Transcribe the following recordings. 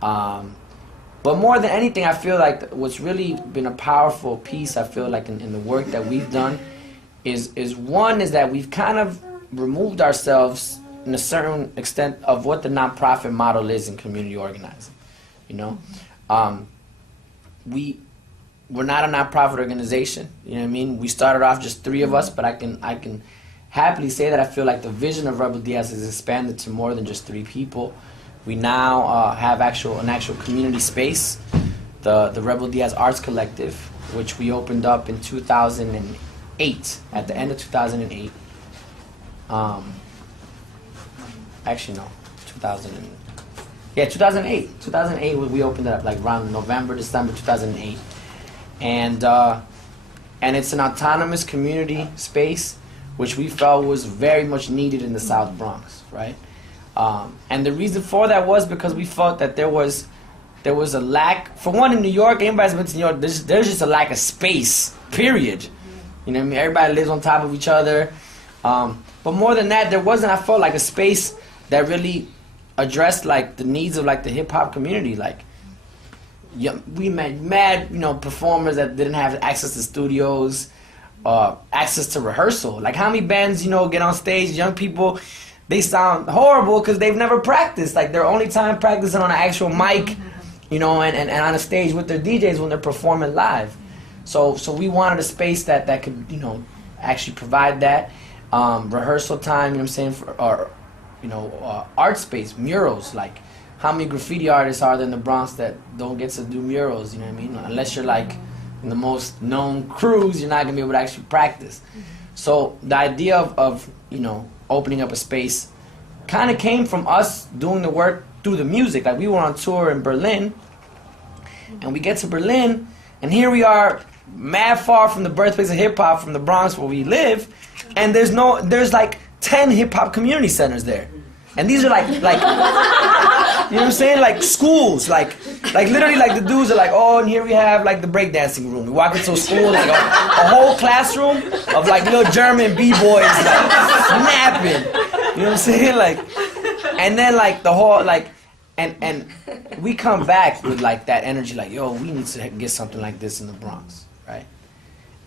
But more than anything, I feel like what's really been a powerful piece, I feel like in the work that we've done, is that we've kind of removed ourselves in a certain extent of what the nonprofit model is in community organizing. You know, we're not a nonprofit organization. You know what I mean? We started off just 3 of us, but I can happily say that I feel like the vision of Rebel Diaz has expanded to more than just 3 people. We now have an actual community space, the Rebel Diaz Arts Collective, which we opened up in 2008, at the end of 2008. Actually, no, 2008. 2008 we opened it up, like around November, December 2008. And it's an autonomous community space, which we felt was very much needed in the South Bronx, right? And the reason for that was because we felt that there was a lack, for one, in New York, anybody's been to New York, there's just a lack of space, period. You know what I mean? Everybody lives on top of each other. But more than that, I felt like a space that really addressed like the needs of like the hip hop community. Like, we met mad, performers that didn't have access to studios, access to rehearsal. Like, how many bands, get on stage, young people, they sound horrible because they've never practiced. Like, their only time practicing on an actual mic, and on a stage with their DJs when they're performing live. So we wanted a space that could, actually provide that rehearsal time. Art space, murals. Like, how many graffiti artists are there in the Bronx that don't get to do murals? You know what I mean? Unless you're like in the most known crews, you're not gonna be able to actually practice. So the idea of opening up a space kind of came from us doing the work through the music. Like, we were on tour in Berlin, and we get to Berlin, and here we are, mad far from the birthplace of hip hop, from the Bronx where we live, and there's like 10 hip hop community centers there, and these are like you know what I'm saying, like schools, like literally, like the dudes are like, oh, and here we have like the breakdancing room. We walk into a school, like a whole classroom of like little German b-boys like snapping, you know what I'm saying, like, and then like the whole like, and we come back with like that energy, like, yo, we need to get something like this in the Bronx, right?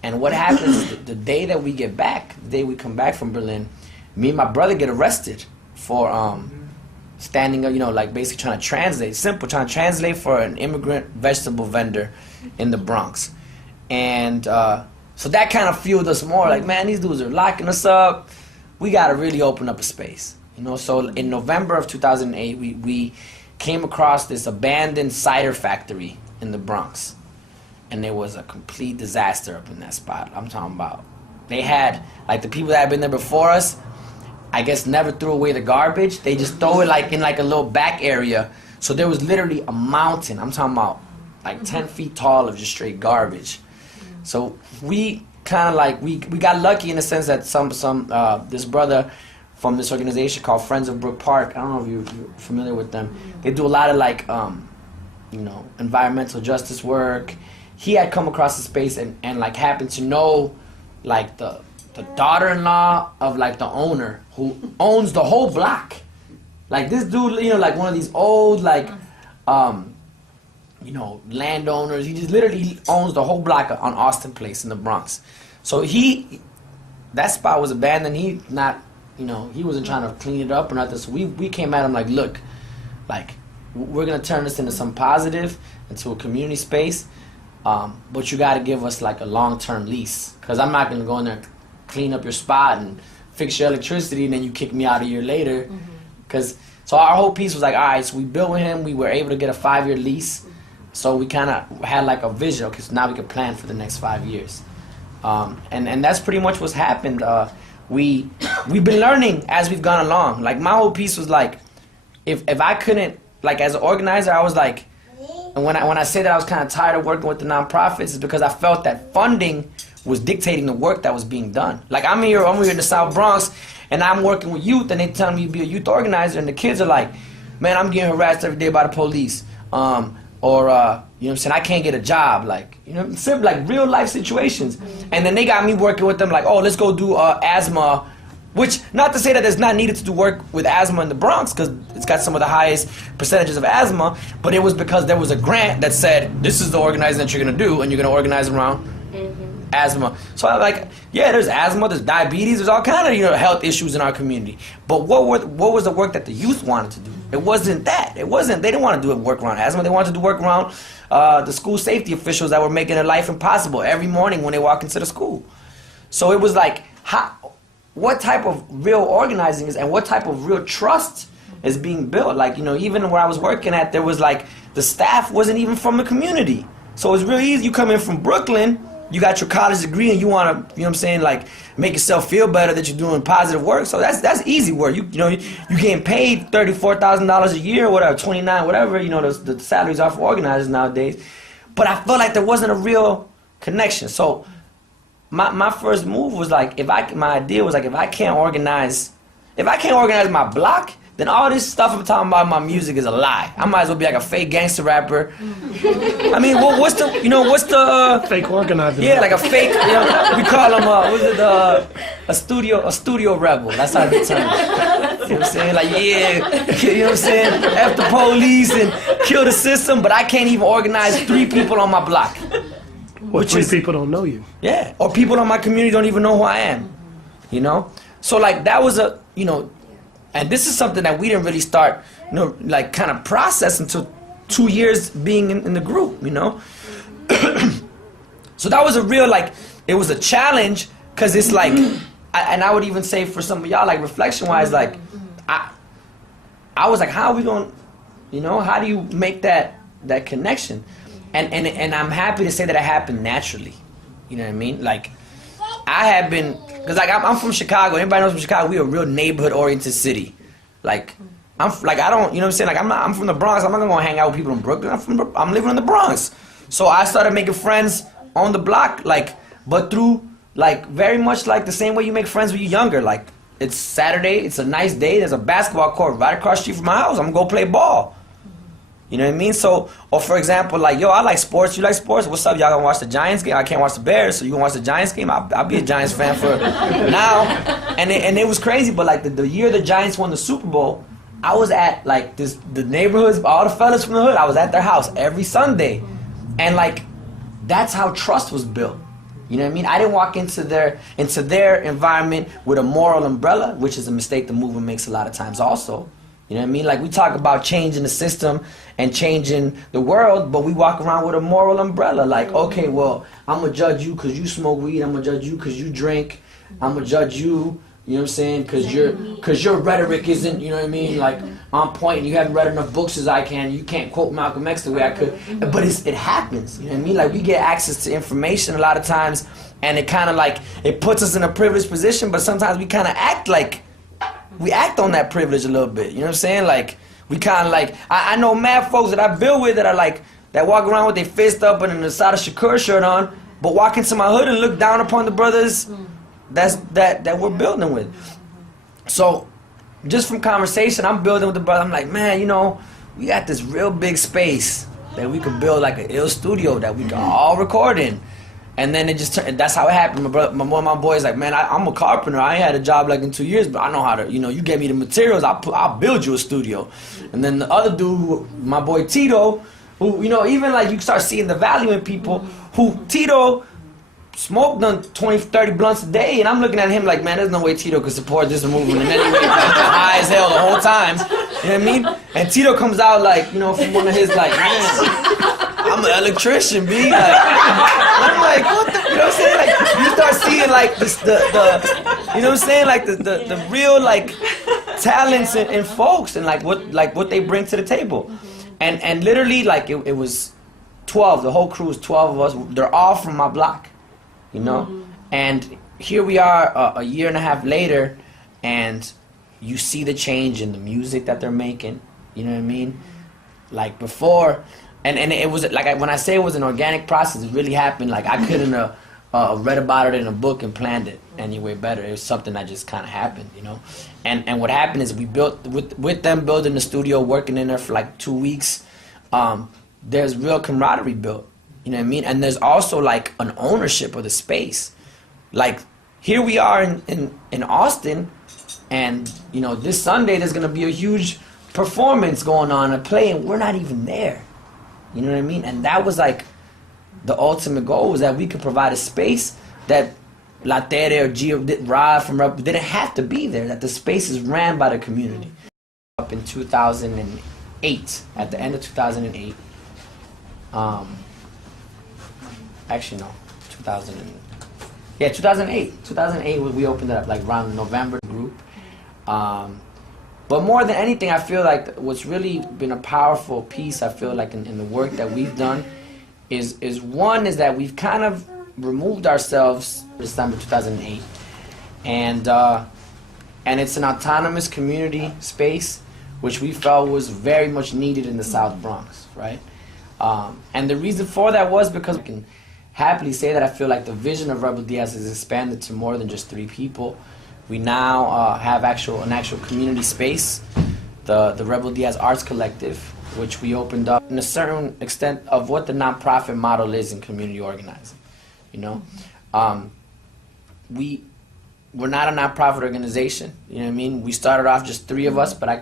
And what happens the day that we get back, the day we come back from Berlin, me and my brother get arrested for standing up, like basically trying to translate for an immigrant vegetable vendor in the Bronx. And so that kind of fueled us more, like, man, these dudes are locking us up. We got to really open up a space. So in November of 2008, we came across this abandoned cider factory in the Bronx. And it was a complete disaster up in that spot. I'm talking about, they had, like, the people that had been there before us, I guess, never threw away the garbage. They just throw it like in like a little back area. So there was literally a mountain, I'm talking about like 10 feet tall, of just straight garbage. So we kind of like, we got lucky in the sense that this brother from this organization called Friends of Brook Park, I don't know if you're familiar with them. They do a lot of like, environmental justice work. He had come across the space and like happened to know like the daughter-in-law of like the owner who owns the whole block. Like, this dude, like one of these old like landowners. He just literally owns the whole block on Austin Place in the Bronx. So that spot was abandoned. He wasn't trying to clean it up or nothing. So we came at him like, look, like, we're gonna turn this into some positive, into a community space, but you gotta give us like a long-term lease, because I'm not gonna go in there, clean up your spot and fix your electricity, and then you kick me out a year later. So our whole piece was like, all right, so we built with him. We were able to get a 5-year lease. So we kind of had like a vision, because now we could plan for the next 5 years. And that's pretty much what's happened. We've been learning as we've gone along. Like, my whole piece was like, if I couldn't, like, as an organizer, I was like, and when I say that I was kind of tired of working with the nonprofits, it's because I felt that funding was dictating the work that was being done. Like, I'm here in the South Bronx, and I'm working with youth, and they tell me to be a youth organizer, and the kids are like, man, I'm getting harassed every day by the police, or you know what I'm saying, I can't get a job, like, simple, like real life situations. And then they got me working with them, like, oh, let's go do asthma, which, not to say that it's not needed to do work with asthma in the Bronx, because it's got some of the highest percentages of asthma, but it was because there was a grant that said, this is the organizing that you're gonna do, and you're gonna organize around asthma. So I'm like, yeah, there's asthma, there's diabetes, there's all kind of health issues in our community. But what was the work that the youth wanted to do? It wasn't that. They didn't want to do work around asthma. They wanted to do work around the school safety officials that were making their life impossible every morning when they walk into the school. So it was like, what type of real organizing is, and what type of real trust is being built? Like, even where I was working at, there was like, the staff wasn't even from the community. So it's really easy. You come in from Brooklyn, you got your college degree, and you want to, like, make yourself feel better that you're doing positive work. So that's easy work. You getting paid $34,000 a year, or whatever, 29, whatever. The salaries are for organizers nowadays. But I felt like there wasn't a real connection. So my first move was like, my idea was like, if I can't organize my block, then all this stuff I'm talking about in my music is a lie. I might as well be like a fake gangster rapper. I mean, what's the fake organizer? Yeah, like a fake. We call them a studio rebel. That's how they term. You know what I'm saying? Like, yeah, you know what I'm saying? F the police and kill the system, but I can't even organize 3 people on my block. Well, 3 people don't know you. Yeah, or people in my community don't even know who I am. So like that was and this is something that we didn't really start, like kind of process until 2 years being in the group, So that was a real, like, it was a challenge, because it's like, and I would even say for some of y'all, like, reflection-wise, like, I was like, how are we going, how do you make that connection? And I'm happy to say that it happened naturally. You know what I mean? Like, I have been, because like I'm from Chicago. Everybody knows from Chicago, we're a real neighborhood-oriented city. Like, I don't, what I'm saying? Like, I'm from the Bronx. I'm not gonna hang out with people in Brooklyn. I'm living in the Bronx. So I started making friends on the block, like, but through, like, very much like the same way you make friends when you're younger. Like, it's Saturday, it's a nice day, there's a basketball court right across the street from my house. I'm gonna go play ball. You know what I mean? So, or for example, like, yo, I like sports, you like sports? What's up, y'all gonna watch the Giants game? I can't watch the Bears, so you gonna watch the Giants game? I'll be a Giants fan for now. And it was crazy, but like the year the Giants won the Super Bowl, I was at like the neighborhoods, all the fellas from the hood, I was at their house every Sunday. And like, that's how trust was built. You know what I mean? I didn't walk into their environment with a moral umbrella, which is a mistake the movement makes a lot of times also. You know what I mean? Like, we talk about changing the system and changing the world, but we walk around with a moral umbrella. Like, okay, well, I'm going to judge you because you smoke weed. I'm going to judge you because you drink. I'm going to judge you, you know what I'm saying, because your rhetoric isn't, you know what I mean, like, on point, and you haven't read enough books as I can. You can't quote Malcolm X the way I could. But it happens, you know what I mean? Like, we get access to information a lot of times, and it kind of like, it puts us in a privileged position, but sometimes we kind of act like, we act on that privilege a little bit, you know what I'm saying? Like, we kind of like, I know mad folks that I build with that are like, that walk around with their fist up and an Asada Shakur shirt on, but walk into my hood and look down upon the brothers that we're building with. So, just from conversation, I'm building with the brother, I'm like, man, we got this real big space that we could build like an ill studio that we can all record in. And then it just turned, that's how it happened. One of my boys like, man, I'm a carpenter. I ain't had a job like in 2 years, but I know how to, you get me the materials, I'll build you a studio. And then the other dude, my boy Tito, who, even like you start seeing the value in people, who Tito smoked 20, 30 blunts a day, and I'm looking at him like, man, there's no way Tito could support this movement in any way. High as hell the whole time. You know what I mean? And Tito comes out like, from one of his like, man, I'm an electrician, B. Like, I'm like, what the, you know what I'm saying? Like, you start seeing like this, you know what I'm saying? Like the real like talents in folks and like what they bring to the table. And literally like it was 12, the whole crew was 12 of us. They're all from my block, And here we are a year and a half later, and you see the change in the music that they're making, you know what I mean? Like before, and it was like, when I say it was an organic process, it really happened. Like, I couldn't read about it in a book and planned it any way better. It was something that just kind of happened, And what happened is we built, with them building the studio, working in there for like 2 weeks, there's real camaraderie built, you know what I mean? And there's also like an ownership of the space. Like, here we are in Austin, and this Sunday there's gonna be a huge performance going on, a play, and we're not even there. You know what I mean? And that was like the ultimate goal, was that we could provide a space that La Theyre or Rod from Rebel didn't have to be there, that the space is ran by the community. Up in 2008, at the end of 2008, actually no, 2008. 2008 we opened it up, like around November group. But more than anything, I feel like what's really been a powerful piece, I feel like in the work that we've done, is that we've kind of removed ourselves December 2008, and it's an autonomous community space, which we felt was very much needed in the South Bronx, right? And the reason for that was because I can happily say that I feel like the vision of Rebel Diaz has expanded to more than just 3 people. We now have an actual community space, the Rebel Diaz Arts Collective, which we opened up in a certain extent of what the nonprofit model is in community organizing. You know, we're not a nonprofit organization. You know what I mean? We started off just 3 of us, but I